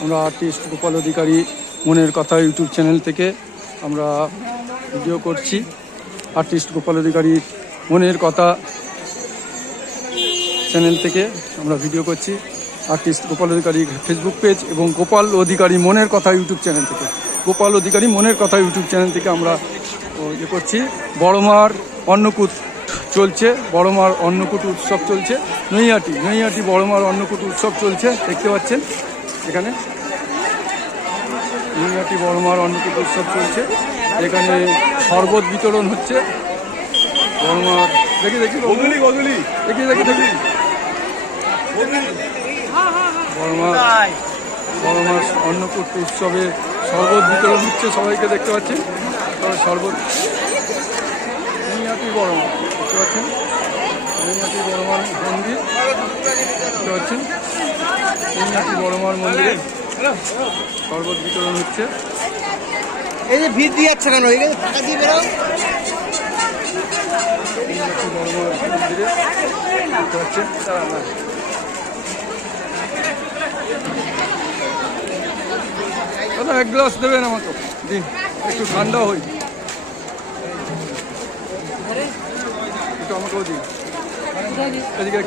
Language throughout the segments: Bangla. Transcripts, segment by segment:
আমরা আর্টিস্ট গোপাল অধিকারী মনের কথা ইউটিউব চ্যানেল থেকে আমরা ভিডিও করছি। আর্টিস্ট গোপাল অধিকারী মনের কথা চ্যানেল থেকে আমরা ভিডিও করছি। আর্টিস্ট গোপাল অধিকারী ফেসবুক পেজ এবং গোপাল অধিকারী মনের কথা ইউটিউব চ্যানেল থেকে, গোপাল অধিকারী মনের কথা ইউটিউব চ্যানেল থেকে আমরা ইয়ে করছি। বড়মার অন্নকূট চলছে, বড়মার অন্নকূট উৎসব চলছে। নৈহাটি বড়মার অন্নকূট উৎসব চলছে, দেখতে পাচ্ছেন এখানে নৈহাটি বড়মার অন্নকূট উৎসব চলছে। এখানে শরবত বিতরণ হচ্ছে। বড়মার দেখি বড়মার অন্নকূট উৎসবে শরবত বিতরণ হচ্ছে, সবাইকে দেখতে পাচ্ছেন। শরবত নৈহাটি বড়মা দেখতে পাচ্ছেন, নৈহাটি বড়মার মন্দির দেখতে পাচ্ছেন। নৈহাটি বড়মার মন্দিরে শরবত বিতরণ হচ্ছে। এই যে ভিড় দিয়ে যাচ্ছে কেন, ফাঁকা দিয়ে বেরো। নৈহাটি বড়মার মন্দিরে দেখতে পাচ্ছেন। দাদা এক গ্লাস দেবেন আমাকে, দিন একটু ঠান্ডা হই, একটু আমাকেও দিন। এদিকে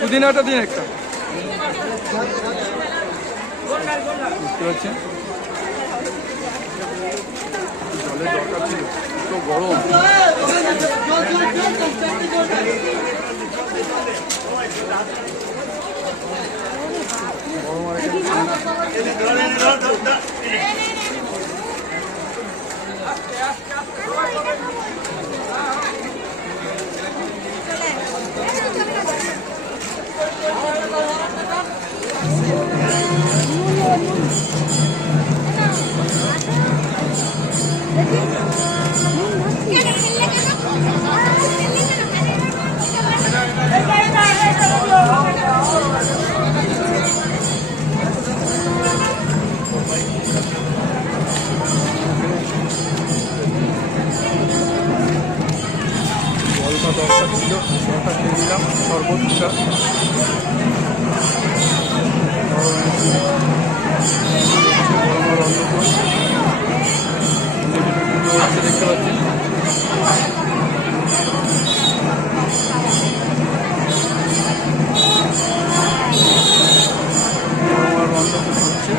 পুদিনাটা দিন একটা, বুঝতে পারছেন জলের দরকার ছিল, তো গরম। জলটা দরকার ছিল, জলটা খেয়ে নিলাম। শরবতটা দেখতে পাচ্ছেন। আমার অন্নকূট হচ্ছে,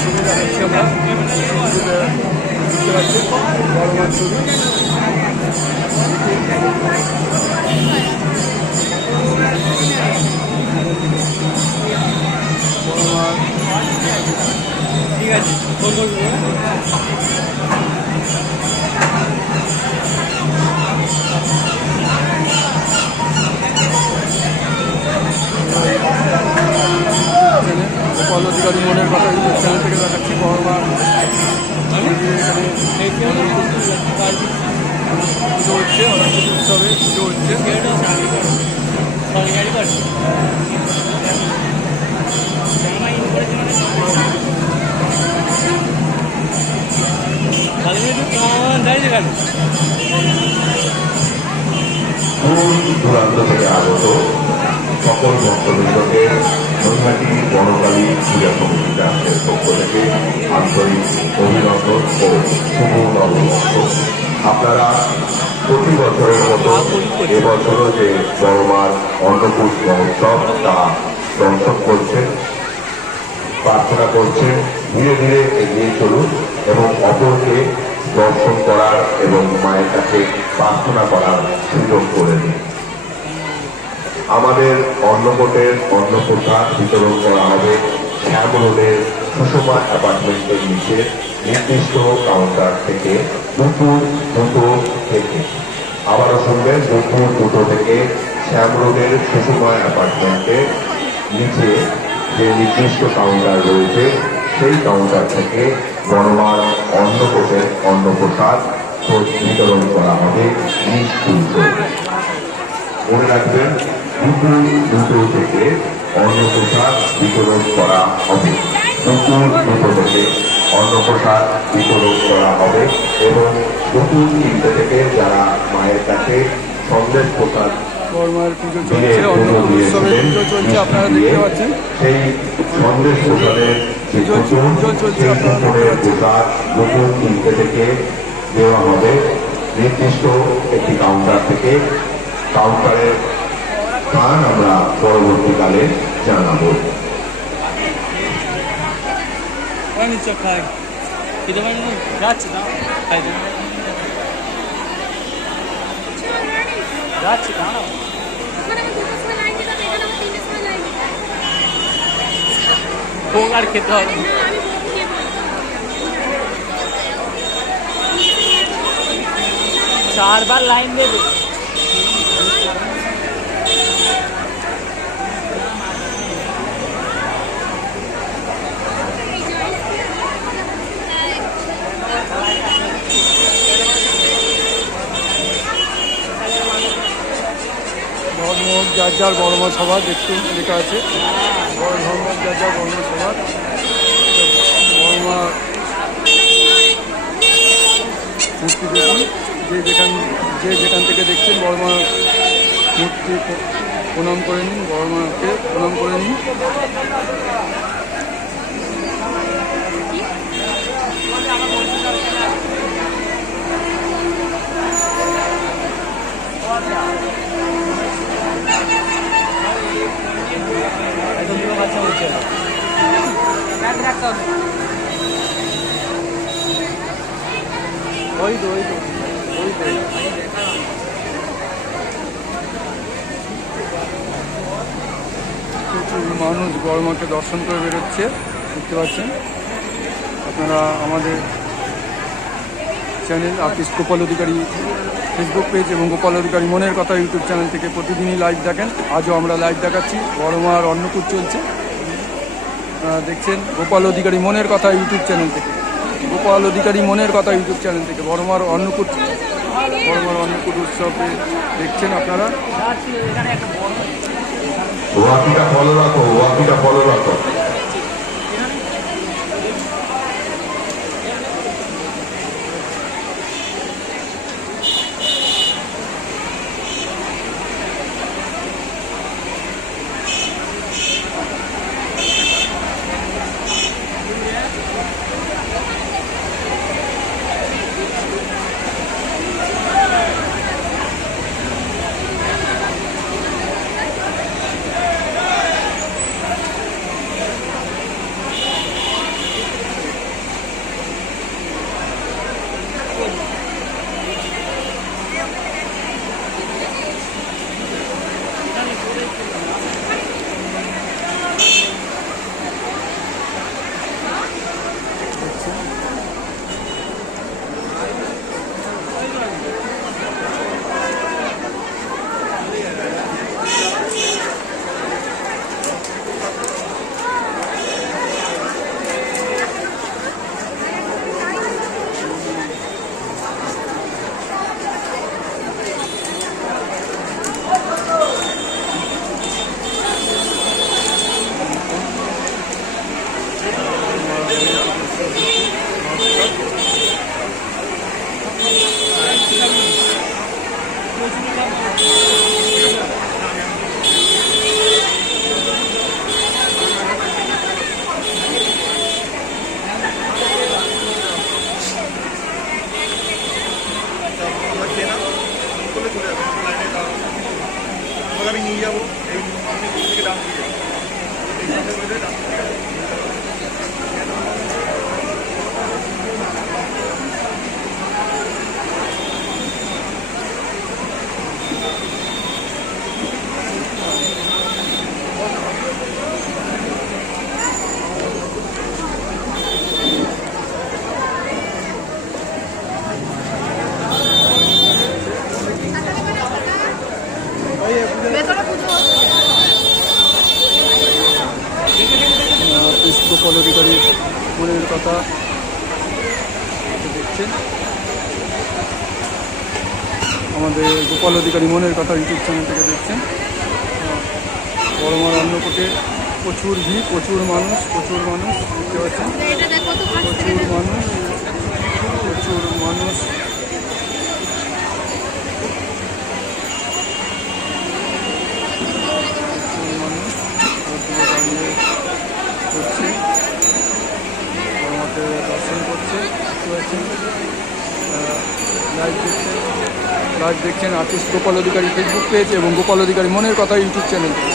ছবি দেখাচ্ছি আমরা, বুঝতে পারছি বড়মার ছবি। ঠিক আছে, ফোন করবো। গোপাল অধিকারী মনের কথা ইউটিউব চ্যানেল থেকে দেখাচ্ছি। বড়মার পুজো হচ্ছে, অনেক উৎসবে পুজো হচ্ছে। দূরান্ত থেকে আগত সকল ভক্তবৃন্দকে নৈহাটি বড়কালী পূজা কমিটি রাষ্ট্রের পক্ষ থেকে আন্তরিক অভিনন্দন ও শুভ নববর্ষ। আপনারা প্রতি বছরের মতো এবছরও যে বড়মার অন্নকূট মহোৎসব তা দর্শন করছে, প্রার্থনা করছে ধীরে ধীরে এগিয়ে চলুন এবং অপরকে দর্শন করার এবং মায়ের কাছে প্রার্থনা করার সুযোগ করে দিন। আমাদের অন্নকূটের অন্নপ্রসাদ বিতরণ করা হবে শ্যাম রোডের সুষমা অ্যাপার্টমেন্টের নিচে নির্দিষ্ট কাউন্টার থেকে দুপুর 2টো থেকে। আবারও শুনবেন, দুপুর 2টো থেকে শ্যাম রোডের সুষমা অ্যাপার্টমেন্টের নিচে যে নির্দিষ্ট কাউন্টার রয়েছে সেই কাউন্টার থেকে বড়মার অন্নকূটের অন্নপ্রসাদ বিতরণ করা হবে নিঃশুল্ক। মনে রাখবেন, দুপুর 2টো থেকে অন্নপ্রসাদ বিতরণ করা হবে। দুপুর 2টো থেকে অন্নপ্রসাদ বিতরণ করা হবে এবং দুপুর 3টে থেকে যারা মায়ের কাছে সন্দেশ প্রসাদ বড়মার পুজো চলছে, অন্নকূট উৎসবের পুজো চলছে, আপনারা দেখতে পাচ্ছেন। সেই সন্দেশ প্রসাদের যে পুজো চলছে, আপনারা দেখতে পাচ্ছেন। নতুন কিনতে থেকে দেওয়া হবে নির্দিষ্ট একটি কাউন্টার থেকে। কাউন্টারের স্থান আমরা পরবর্তীকালে জানাবো। আর খেতে হবে চারবার লাইন দেবে। ধর্মক যার যার বড়মা সভা দেখুন লেখা আছে, বড় ধর্মক যার যার বড়মা সভা। বড়মা মূর্তি দেখুন, যে যেখান থেকে দেখছেন বড়মা মূর্তি প্রণাম করে নিন, বড়মাকে প্রণাম করে নিন। ওই তো প্রচুর মানুষ বড়মাকে দর্শন করে বেরোচ্ছে, দেখতে পাচ্ছেন আপনারা। আমাদের চ্যানেল আর্টিস্ট গোপাল অধিকারী ফেসবুক পেজ এবং গোপাল অধিকারী মনের কথা ইউটিউব চ্যানেল থেকে প্রতিদিনই লাইভ দেখেন। আজও আমরা লাইভ দেখাচ্ছি, বড়মার অন্নকূট চলছে। দেখছেন গোপাল অধিকারী মনের কথা ইউটিউব চ্যানেল থেকে, গোপাল অধিকারী মনের কথা ইউটিউব চ্যানেল থেকে বড়মার অন্নকূট উৎসবে দেখছেন আপনারা। ওয়াকিটা ফলো রাখো। আমি নিয়ে যাবো এই থেকে ডান দিকে গোপাল অধিকারী মনের কথা দেখছেন, আমাদের গোপাল অধিকারী মনের কথা ইউটিউব চ্যানেল থেকে দেখছেন। বড়মার অন্নকূটে প্রচুর ভিড়, প্রচুর মানুষ দেখতে পাচ্ছেন, প্রচুর মানুষ। লাইভ দেখছেন আর্টিস্ট গোপাল অধিকারী ফেসবুক পেজ এবং গোপাল অধিকারী মনের কথা ইউটিউব চ্যানেল থেকে।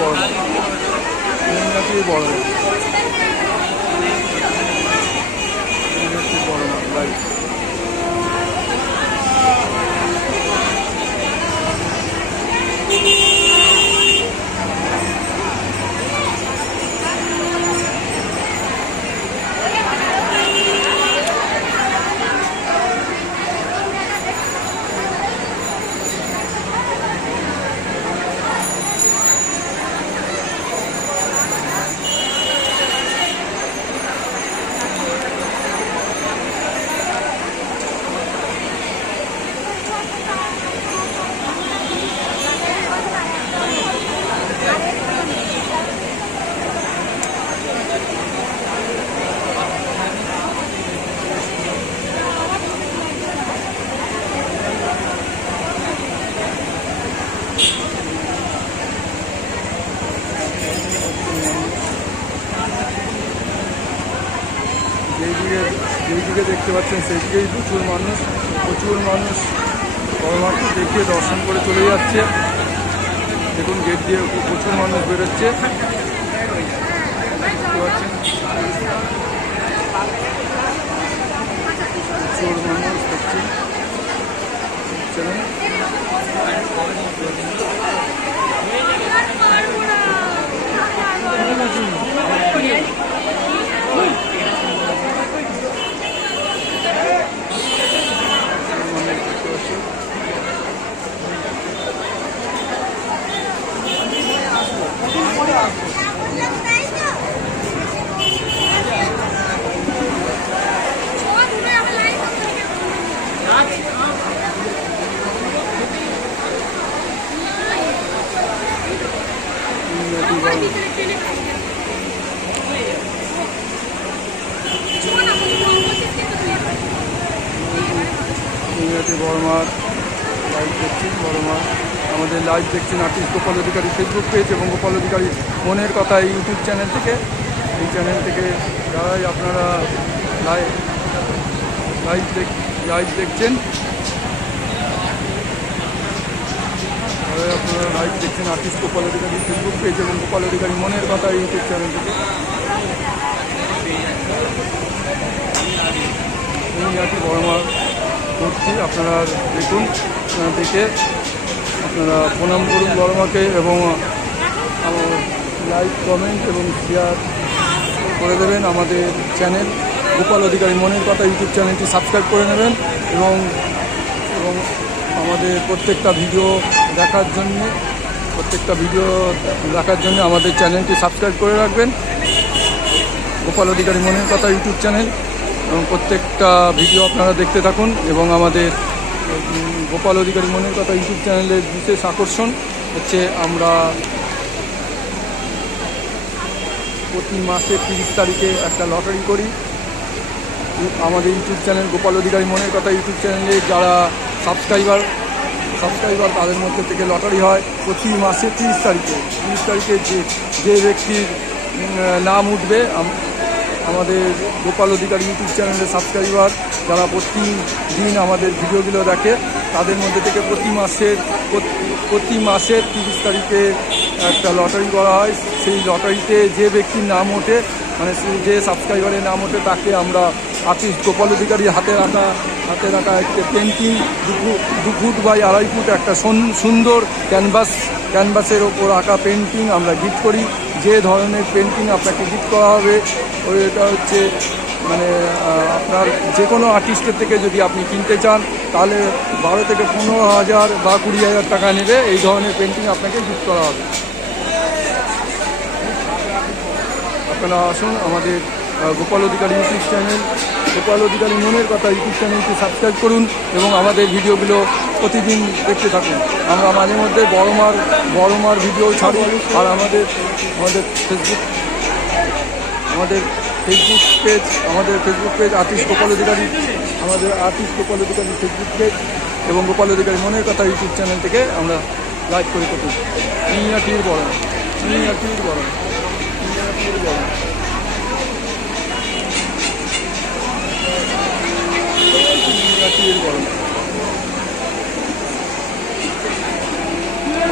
বড় বড় লাইভ যেদিকে দেখতে পাচ্ছেন সেদিকেই প্রচুর মানুষ বড়মাকে দেখে দর্শন করে চলে যাচ্ছে। দেখুন গেট দিয়ে প্রচুর মানুষ বেরোচ্ছে, দেখতে পাচ্ছেন প্রচুর মানুষ দেখছেন। বড়মার লাইভ দেখছেন, আমাদের লাইভ দেখছেন আর্টিস্ট গোপাল অধিকারী ফেসবুক পেজ এবং গোপাল অধিকারী মনের কথা ইউটিউব চ্যানেল থেকে। এই চ্যানেল থেকে যারাই আপনারা লাইভ দেখছেন, আপনারা লাইভ দেখছেন আর্টিস্ট গোপাল অধিকারী ফেসবুক পেজ এবং গোপাল অধিকারী মনের কথা ইউটিউব চ্যানেল থেকে। বড়মার মূর্তি আপনারা দেখুন, দেখে আপনারা প্রণাম করুন বড়মাকে এবং লাইক কমেন্ট এবং শেয়ার করে দেবেন। আমাদের চ্যানেল গোপাল অধিকারী মনের কথা ইউটিউব চ্যানেলটি সাবস্ক্রাইব করে নেবেন এবং আমাদের প্রত্যেকটা ভিডিও দেখার জন্য আমাদের চ্যানেলটি সাবস্ক্রাইব করে রাখবেন। গোপাল অধিকারী মনের কথা ইউটিউব চ্যানেল এবং প্রত্যেকটা ভিডিও আপনারা দেখতে থাকুন। এবং আমাদের গোপাল অধিকারী মনের কথা ইউটিউব চ্যানেলের বিশেষ আকর্ষণ হচ্ছে আমরা প্রতি মাসে 30 তারিখে একটা লটারি করি। আমাদের ইউটিউব চ্যানেল গোপাল অধিকারী মনের কথা ইউটিউব চ্যানেলে যারা সাবস্ক্রাইবার তাদের মধ্যে থেকে লটারি হয় প্রতি মাসে 30 তারিখে যে ব্যক্তির নাম উঠবে আমাদের গোপাল অধিকারী ইউটিউব চ্যানেলের সাবস্ক্রাইবার যারা প্রতিদিন আমাদের ভিডিওগুলো দেখে তাদের মধ্যে থেকে প্রতি মাসের 30 তারিখে একটা লটারি করা হয়। সেই লটারিতে যে ব্যক্তির নাম ওঠে, মানে যে সাবস্ক্রাইবারের নাম ওঠে, তাকে আমরা আর্টিস্ট গোপাল অধিকারী হাতে রাখা একটা পেন্টিং 2 ফুট বাই 2.5 ফুট একটা সুন্দর ক্যানভাসের ওপর আঁকা পেন্টিং আমরা গিফট করি। যে ধরনের পেন্টিং আপনাকে গিফট করা হবে ওইটা হচ্ছে মানে আপনার যে কোনো আর্টিস্টের থেকে যদি আপনি কিনতে চান তাহলে 12 থেকে 15,000 বা 20,000 টাকা নেবে। এই ধরনের পেন্টিং আপনাকে গিফট করা হবে। আপনারা আসুন আমাদের গোপাল অধিকারী ইউটিউব চ্যানেল গোপাল অধিকারী মনের কথা ইউটিউব চ্যানেলটি সাবস্ক্রাইব করুন এবং আমাদের ভিডিওগুলো প্রতিদিন দেখতে থাকুন। আমরা মাঝে মধ্যে বড়মার ভিডিও ছাড়ি। আর আমাদের ফেসবুক পেজ আর্টিস্ট গোপাল অধিকারী ফেসবুক পেজ এবং গোপাল অধিকারী মনের কথা ইউটিউব চ্যানেল থেকে আমরা লাইভ করে থাকি। মিনিয়াটির বড় মিনিয়াটির বড় মা।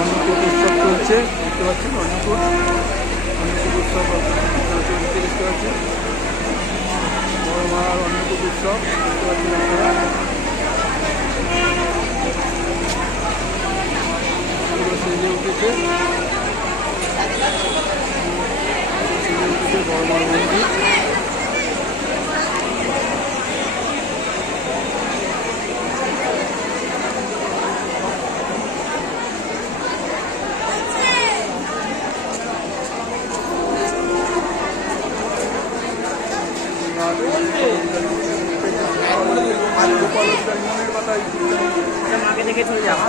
অন্নকূট উৎসব চলছে দেখতে পাচ্ছেন। অন্নকূট উৎসব চলছে দেখতে পাচ্ছেন। বড় মার অন্নকূট উৎসব দেখতে পাচ্ছেন আপনারা। সেজে উঠেছে বড় মার মন্দির। মনের কথা মাকে দেখে চলে যাওয়া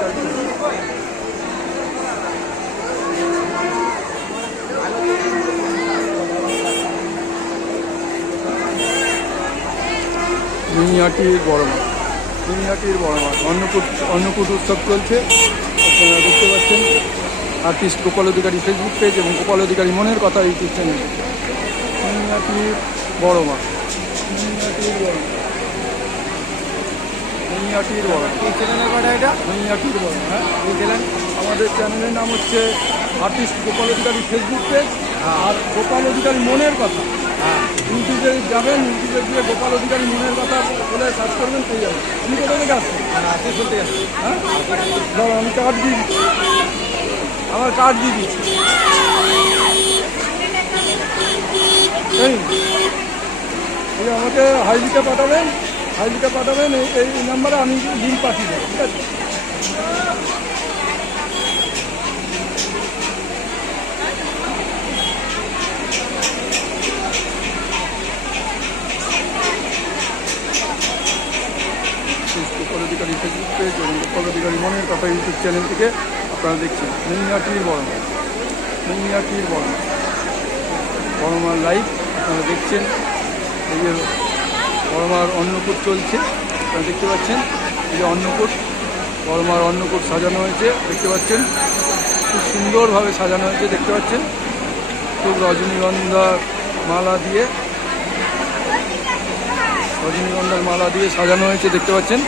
মিনিয়াটির বড় মা। মিনিয়াটির বড় মা অন্নকূট উৎসব চলছে আপনারা দেখতে পাচ্ছেন। আর্টিস্ট গোপাল অধিকারী ফেসবুক পেজ এবং গোপাল অধিকারী মনের কথা ইউটিউব চ্যানেল। মিনিয়াটির বড় মা। মিনিয়াটির বড় মা। মিনিয়াটির বড় মা। চ্যানেলের কটা এটা? মিনিয়াটির বড় মা। হ্যাঁ এই চ্যানেল, আমাদের চ্যানেলের নাম হচ্ছে আর্টিস্ট গোপাল অধিকারী ফেসবুক পেজ আর গোপাল অধিকারী মনের কথা। ইউটিউবে যাবেন, ইউটিউবে গিয়ে গোপাল অধিকারী মনের কথা বলে সার্চ করবেন, পেয়ে যাবেন। আপনি কোথা থেকে আসছেন? আর্টিস্ট বলতে গেছে। হ্যাঁ দাঁড়াও, আমি কার্ড দিয়ে দিচ্ছি, আমার কার্ড দিয়ে দিচ্ছি। এই আমাকে হাইলিটা পাঠাবেন, হাইলিটা পাঠাবেন এই নাম্বারে, আমি লিঙ্ক পাঠিয়ে দেবো, ঠিক আছে? গোপাল অধিকারী ফেসবুক পেজ এবং গোপাল অধিকারী মনের কথা ইউটিউব চ্যানেল থেকে আপনারা দেখছেন। মিনিয়াটির বড় মা। মিনিয়াটির বড় মা। বড় মার লাইভ আপনারা দেখছেন। এই যে বড় মার অন্নকূট চলছে আপনারা দেখতে পাচ্ছেন। এই যে অন্নকূট, বড় মার অন্নকূট সাজানো হয়েছে দেখতে পাচ্ছেন। খুব সুন্দরভাবে সাজানো হয়েছে দেখতে পাচ্ছেন। খুব রজনীগন্ধার মালা দিয়ে, রজনীগন্ধার মালা দিয়ে সাজানো হয়েছে দেখতে পাচ্ছেন।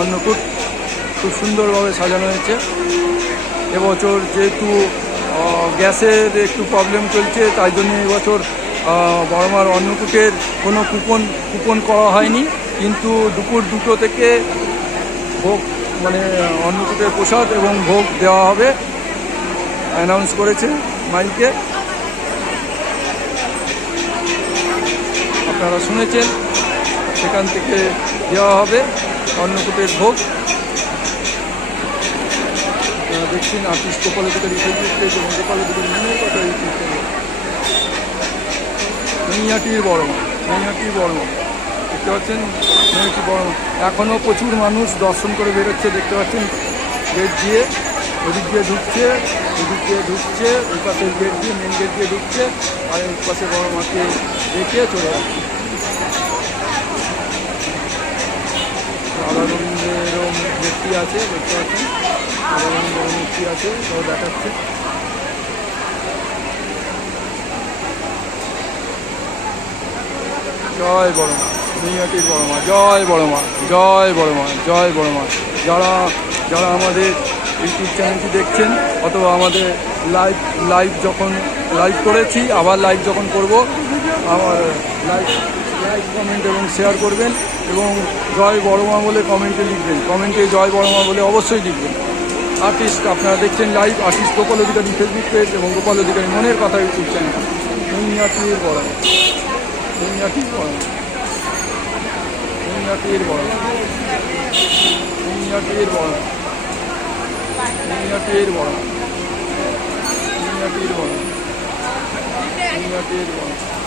অন্নকূট খুব সুন্দরভাবে সাজানো হয়েছে। এবছর যেহেতু গ্যাসের একটু প্রবলেম চলছে, তাই জন্য এবছর বড়মার অন্নকূটের কোনো কুপন করা হয়নি, কিন্তু দুপুর 2টো থেকে ভোগ মানে অন্নকূটের প্রসাদ এবং ভোগ দেওয়া হবে অ্যানাউন্স করেছে মাইকে, আপনারা শুনেছেন। সেখান থেকে দেওয়া হবে অন্নকূটের ভোগ। আপনারা দেখছেন আর্টিস্ট গোপাল অধিকারী ফেসবুক পেজ এবং গোপাল অধিকারী মনের কথা ইউটিউব চ্যানেল। মিনিয়াটির বড় মা। মিনিয়াটির বড় মা দেখতে পাচ্ছেন। মিনিয়াটির বড় মা। এখনও প্রচুর মানুষ দর্শন করে বেরোচ্ছে দেখতে পাচ্ছেন। গেট দিয়ে ওদিক দিয়ে ঢুকছে, ওদিক দিয়ে ঢুকছে, ওই পাশের গেট দিয়ে মেন গেট দিয়ে ঢুকছে, আর ওই পাশে বড় মাকে দেখে চলে যাচ্ছে। রাধারবীন্দ্রেরও মূর্তি আছে দেখতে পাচ্ছেন। রাধারবীন্দ্রের মূর্তি আছে, সব দেখাচ্ছে। জয় বড় মা। মিনিয়াটির বড় মা। জয় বড় মা। জয় বড় মা। জয় বড় মা। যারা আমাদের ইউটিউব চ্যানেলটি দেখছেন অথবা আমাদের লাইভ যখন লাইভ করেছি, আবার লাইভ যখন করব, আমার লাইক কমেন্ট এবং শেয়ার করবেন এবং জয় বড় মা বলে কমেন্টে লিখবেন। কমেন্টে জয় বড় মা বলে অবশ্যই লিখবেন। আর্টিস্ট আপনারা দেখছেন লাইভ আর্টিস্ট গোপাল অধিকারী ফেসবুক পেজ এবং গোপাল অধিকারী মনের কথা ইউটিউব চ্যানেল। মিনিয়াটির বড় মা। মিনিয়াটির বড় মা। মিনিয়াটির বড় মা। মিনিয়াটির বড় মা। মিনিয়াটির বড় মা। মিনিয়াটির বড় মা। মিনিয়াটির বড় মা।